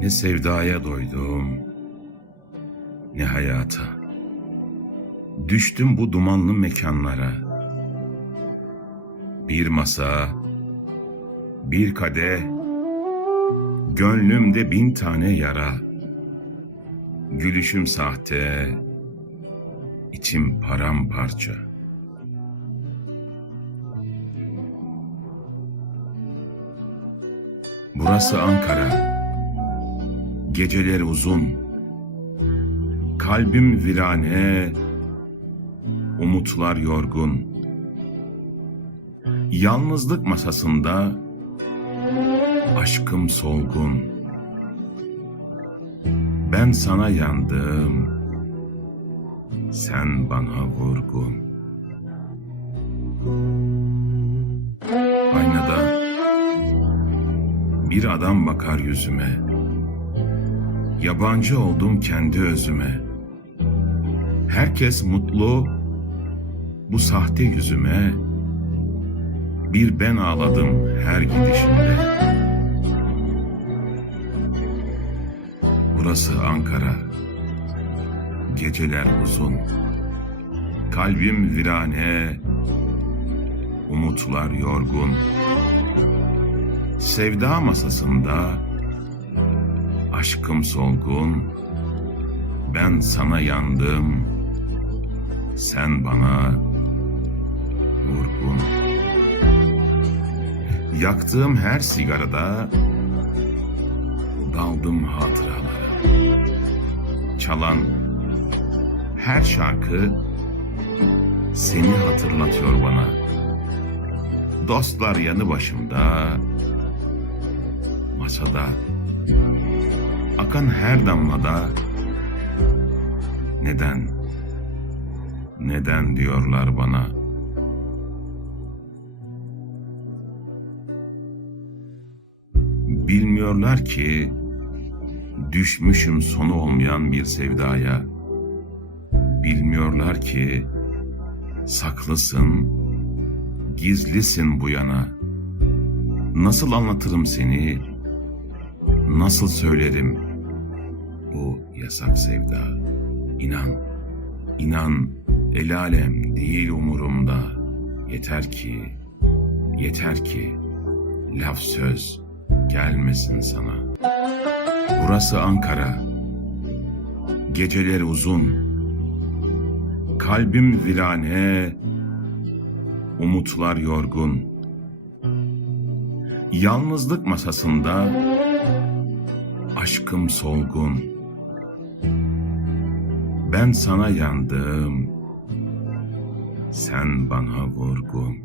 Ne sevdaya doydum, ne hayata. Düştüm bu dumanlı mekanlara. Bir masa, bir kadeh, gönlümde bin tane yara. Gülüşüm sahte, içim paramparça. Burası Ankara. Geceler uzun. Kalbim virane, umutlar yorgun. Yalnızlık masasında aşkım solgun. Ben sana yandım, sen bana vurgun. Aynada bir adam bakar yüzüme. Yabancı oldum kendi özüme. Herkes mutlu, bu sahte yüzüme. Bir ben ağladım her gidişimde. Burası Ankara. Geceler uzun. Kalbim virane, umutlar yorgun. Sevda masasında aşkım solgun. Ben sana yandım, sen bana vurgun. Yaktığım her sigarada daldım hatıralara. Çalan her şarkı seni hatırlatıyor bana. Dostlar yanı başımda, masada, akan her damlada neden, neden diyorlar bana. Bilmiyorlar ki düşmüşüm sonu olmayan bir sevdaya. Bilmiyorlar ki saklısın, gizlisin bu yana. Nasıl anlatırım seni, nasıl söylerim yasak sevda. İnan, inan el alem değil umurumda. Yeter ki, yeter ki laf söz gelmesin sana. Burası Ankara. Geceler uzun. Kalbim virane, umutlar yorgun. Yalnızlık masasında aşkım solgun. Ben sana yandım, sen bana vurgun.